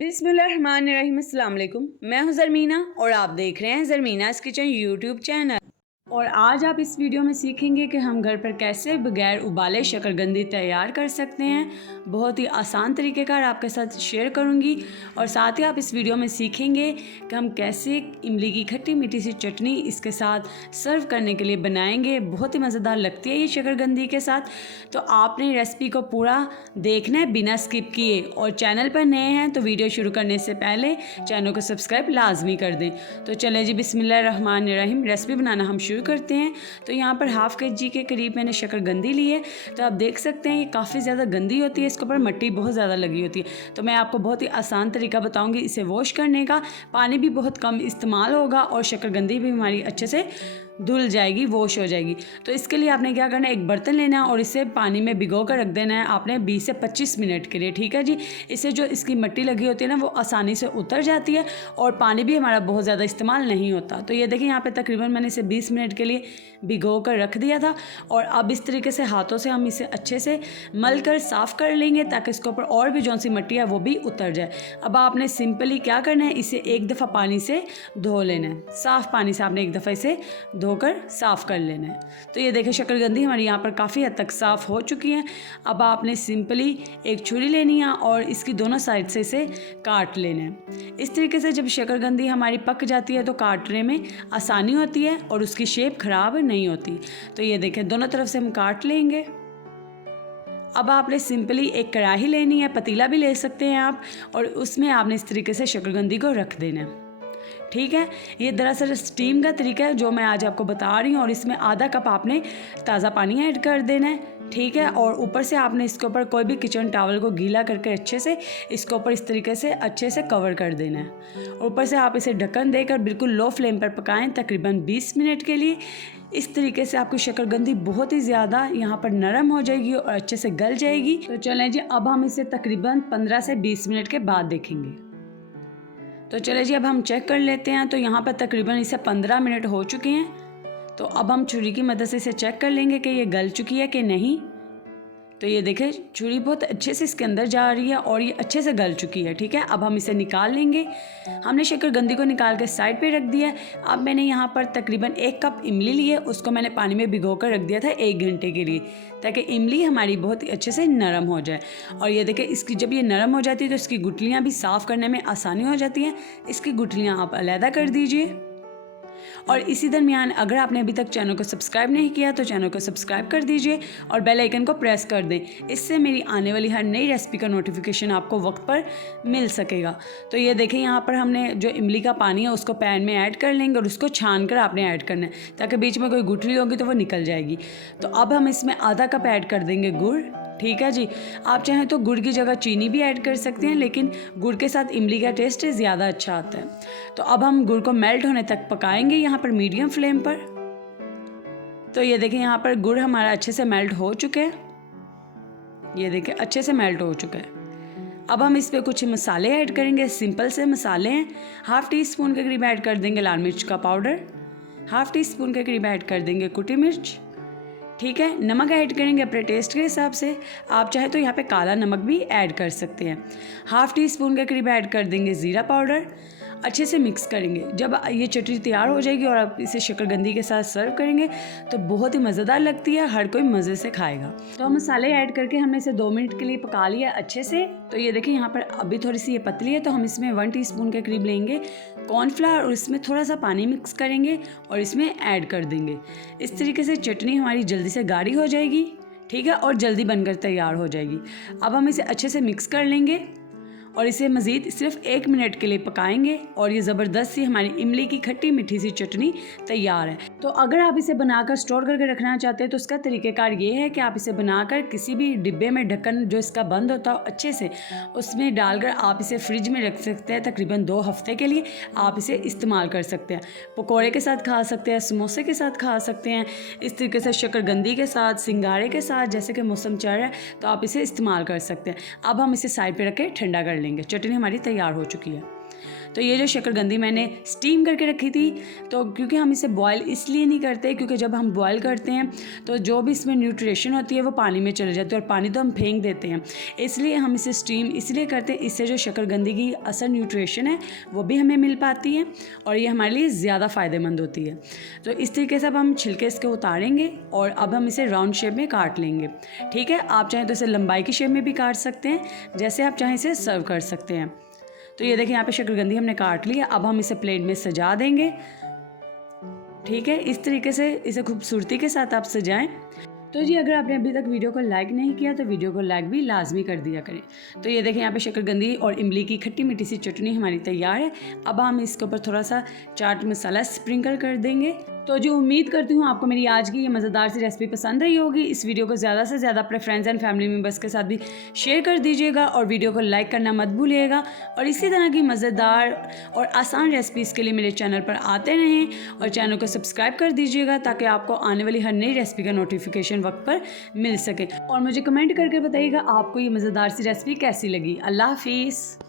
बिस्मिल्लाहिर्रहमानिर्रहीम, अस्सलाम वालेकुम। मैं हूं ज़रमीना और आप देख रहे हैं ज़रमीनास किचन यूट्यूब चैनल। और आज आप इस वीडियो में सीखेंगे कि हम घर पर कैसे बगैर उबाले शकरकंदी तैयार कर सकते हैं। बहुत ही आसान तरीके का आपके साथ शेयर करूंगी और साथ ही आप इस वीडियो में सीखेंगे कि हम कैसे इमली की खट्टी मीठी सी चटनी इसके साथ सर्व करने के लिए बनाएंगे। बहुत ही मज़ेदार लगती है ये शकरकंदी के साथ। तो आपने रेसिपी को पूरा देखना है बिना स्किप किए, और चैनल पर नए हैं तो वीडियो शुरू करने से पहले चैनल को सब्सक्राइब लाजमी कर दें। तो चलें जी, बिस्मिल्लाहिर्रहमानिर्रहीम, रेसिपी बनाना हम शुरू करते हैं। तो यहाँ पर हाफ़ केजी के करीब मैंने शकरकंदी ली है। तो आप देख सकते हैं ये काफ़ी ज़्यादा गंदी होती है, इसके ऊपर मिट्टी बहुत ज़्यादा लगी होती है। तो मैं आपको बहुत ही आसान तरीका बताऊँगी इसे वॉश करने का। पानी भी बहुत कम इस्तेमाल होगा और शकरकंदी भी हमारी अच्छे से धुल जाएगी, वॉश हो जाएगी। तो इसके लिए आपने क्या करना है, एक बर्तन लेना है और इसे पानी में भिगो कर रख देना है आपने 20 से 25 मिनट के लिए। ठीक है जी। इससे जो इसकी मिट्टी लगी होती है ना, वो आसानी से उतर जाती है और पानी भी हमारा बहुत ज़्यादा इस्तेमाल नहीं होता। तो ये देखिए यहाँ पे तकरीबन मैंने इसे 20 मिनट के लिए भिगो कर रख दिया था। और अब इस तरीके से हाथों से हम इसे अच्छे से मल कर साफ़ कर लेंगे ताकि इसके ऊपर और भी जौन सी मिट्टी है वो भी उतर जाए। अब आपने सिंपली क्या करना है, इसे एक दफ़ा पानी से धो लेना है। साफ़ पानी से आपने एक दफ़ा इसे धोकर साफ़ कर लेना है। तो ये देखिए शकरकंदी हमारी यहाँ पर काफ़ी हद तक साफ़ हो चुकी है। अब आपने सिंपली एक छुरी लेनी है और इसकी दोनों साइड से इसे काट लेना है। इस तरीके से जब शकरकंदी हमारी पक जाती है तो काटने में आसानी होती है और उसकी शेप ख़राब नहीं होती। तो ये देखें दोनों तरफ से हम काट लेंगे। अब आपने सिंपली एक कढ़ाई लेनी है, पतीला भी ले सकते हैं आप, और उसमें आपने इस तरीके से शकरकंदी को रख देना है। ठीक है। ये दरअसल स्टीम का तरीका है जो मैं आज आपको बता रही हूँ। और इसमें आधा कप आपने ताज़ा पानी ऐड कर देना है। ठीक है। और ऊपर से आपने इसके ऊपर कोई भी किचन टॉवल को गीला करके अच्छे से इसके ऊपर इस तरीके से अच्छे से कवर कर देना है। ऊपर से आप इसे ढक्कन देकर बिल्कुल लो फ्लेम पर पकाएं तकरीबन 20 मिनट के लिए। इस तरीके से आपकी शकरकंदी बहुत ही ज़्यादा यहाँ पर नरम हो जाएगी और अच्छे से गल जाएगी। तो चलें जी, अब हम इसे तकरीबन 15 से 20 मिनट के बाद देखेंगे। तो चले जी, अब हम चेक कर लेते हैं। तो यहाँ पर तकरीबन इसे 15 मिनट हो चुके हैं। तो अब हम छुरी की मदद से इसे चेक कर लेंगे कि ये गल चुकी है कि नहीं। तो ये देखें छुरी बहुत अच्छे से इसके अंदर जा रही है और ये अच्छे से गल चुकी है। ठीक है। अब हम इसे निकाल लेंगे। हमने शकरकंदी को निकाल के साइड पे रख दिया है। अब मैंने यहाँ पर तकरीबन 1 कप इमली ली है, उसको मैंने पानी में भिगो कर रख दिया था 1 घंटे के लिए, ताकि इमली हमारी बहुत ही अच्छे से नरम हो जाए। और ये देखें इसकी जब ये नरम हो जाती है तो इसकी गुठलियाँ भी साफ़ करने में आसानी हो जाती है। इसकी गुठलियाँ आप अलहदा कर दीजिए। और इसी दरमियान अगर आपने अभी तक चैनल को सब्सक्राइब नहीं किया तो चैनल को सब्सक्राइब कर दीजिए और बेल आइकन को प्रेस कर दें। इससे मेरी आने वाली हर नई रेसिपी का नोटिफिकेशन आपको वक्त पर मिल सकेगा। तो ये देखें यहाँ पर हमने जो इमली का पानी है उसको पैन में ऐड कर लेंगे और उसको छान कर आपने ऐड करना है, ताकि बीच में कोई गुठली होगी तो वो निकल जाएगी। तो अब हम इसमें आधा कप ऐड कर देंगे गुड़। ठीक है जी। आप चाहें तो गुड़ की जगह चीनी भी ऐड कर सकते हैं, लेकिन गुड़ के साथ इमली का टेस्ट ज़्यादा अच्छा आता है। तो अब हम गुड़ को मेल्ट होने तक पकाएंगे यहाँ पर मीडियम फ्लेम पर। तो ये देखें यहाँ पर गुड़ हमारा अच्छे से मेल्ट हो चुके हैं। ये देखें अच्छे से मेल्ट हो चुका है। अब हम इस पर कुछ मसाले ऐड करेंगे। सिंपल से मसाले हैं। हाफ़ टी स्पून के करीब ऐड कर देंगे लाल मिर्च का पाउडर, हाफ़ टी स्पून के करीब ऐड कर देंगे कुटी मिर्च। ठीक है। नमक ऐड करेंगे अपने टेस्ट के हिसाब से। आप चाहे तो यहाँ पे काला नमक भी ऐड कर सकते हैं। हाफ़ टी स्पून के करीब ऐड कर देंगे ज़ीरा पाउडर। अच्छे से मिक्स करेंगे। जब ये चटनी तैयार हो जाएगी और आप इसे शकरकंदी के साथ सर्व करेंगे तो बहुत ही मज़ेदार लगती है, हर कोई मज़े से खाएगा। तो हम मसाले ऐड करके हमने इसे 2 मिनट के लिए पका लिया अच्छे से। तो ये देखिए यहाँ पर अभी थोड़ी सी ये पतली है, तो हम इसमें 1 टीस्पून के करीब लेंगे कॉर्नफ्लावर और इसमें थोड़ा सा पानी मिक्स करेंगे और इसमें ऐड कर देंगे। इस तरीके से चटनी हमारी जल्दी से गाढ़ी हो जाएगी। ठीक है। और जल्दी बनकर तैयार हो जाएगी। अब हम इसे अच्छे से मिक्स कर लेंगे और इसे मज़ीद सिर्फ 1 मिनट के लिए पकाएंगे और ये ज़बरदस्त सी हमारी इमली की खट्टी मीठी सी चटनी तैयार है। तो अगर आप इसे बनाकर स्टोर करके रखना चाहते हैं तो उसका तरीक़ेकार ये है कि आप इसे बनाकर किसी भी डिब्बे में ढक्कन जो इसका बंद होता है अच्छे से उसमें डालकर आप इसे फ्रिज में रख सकते हैं। तकरीबन 2 हफ्ते के लिए आप इसे इस्तेमाल कर सकते हैं। पकौड़े के साथ खा सकते हैं, समोसे के साथ खा सकते हैं, इस तरीके से शकरकंदी के साथ, सिंगारे के साथ, जैसे कि मौसम चल रहा है तो आप इसे इस्तेमाल कर सकते हैं। अब हम इसे साइड पर रख के ठंडा कर लेंगे। चटनी हमारी तैयार हो चुकी है। तो ये जो शकरकंदी मैंने स्टीम करके रखी थी, तो क्योंकि हम इसे बॉयल इसलिए नहीं करते क्योंकि जब हम बॉयल करते हैं तो जो भी इसमें न्यूट्रिशन होती है वो पानी में चले जाती है और पानी तो हम फेंक देते हैं, इसलिए हम इसे स्टीम इसलिए करते हैं। इससे जो शकरकंदी की असल न्यूट्रिशन है वो भी हमें मिल पाती है और ये हमारे लिए ज़्यादा फ़ायदेमंद होती है। तो इस तरीके से अब हम छिलके इसके उतारेंगे और अब हम इसे राउंड शेप में काट लेंगे। ठीक है, आप चाहें तो इसे लंबाई की शेप में भी काट सकते हैं, जैसे आप चाहें इसे सर्व कर सकते हैं। तो ये देखिए यहाँ पे शकरकंदी हमने काट ली है। अब हम इसे प्लेट में सजा देंगे। ठीक है, इस तरीके से इसे खूबसूरती के साथ आप सजाएं। तो जी अगर आपने अभी तक वीडियो को लाइक नहीं किया तो वीडियो को लाइक भी लाजमी कर दिया करें। तो ये देखें यहाँ पे शकरकंदी और इमली की खट्टी मीठी सी चटनी हमारी तैयार है। अब हम इसके ऊपर थोड़ा सा चाट मसाला स्प्रिंकल कर देंगे। तो जी उम्मीद करती हूँ आपको मेरी आज की ये मज़ेदार सी रेसिपी पसंद आई होगी। इस वीडियो को ज़्यादा से ज़्यादा अपने फ्रेंड्स एंड फैमिली मेम्बर्स के साथ भी शेयर कर दीजिएगा और वीडियो को लाइक करना मत भूलिएगा। और इसी तरह की मज़ेदार और आसान रेसिपीज़ के लिए मेरे चैनल पर आते रहें और चैनल को सब्सक्राइब कर दीजिएगा ताकि आपको आने वाली हर नई रेसिपी का नोटिफिकेशन वक्त पर मिल सके। और मुझे कमेंट करके बताइएगा आपको ये मज़ेदार सी रेसिपी कैसी लगी। अल्लाह हाफिज़।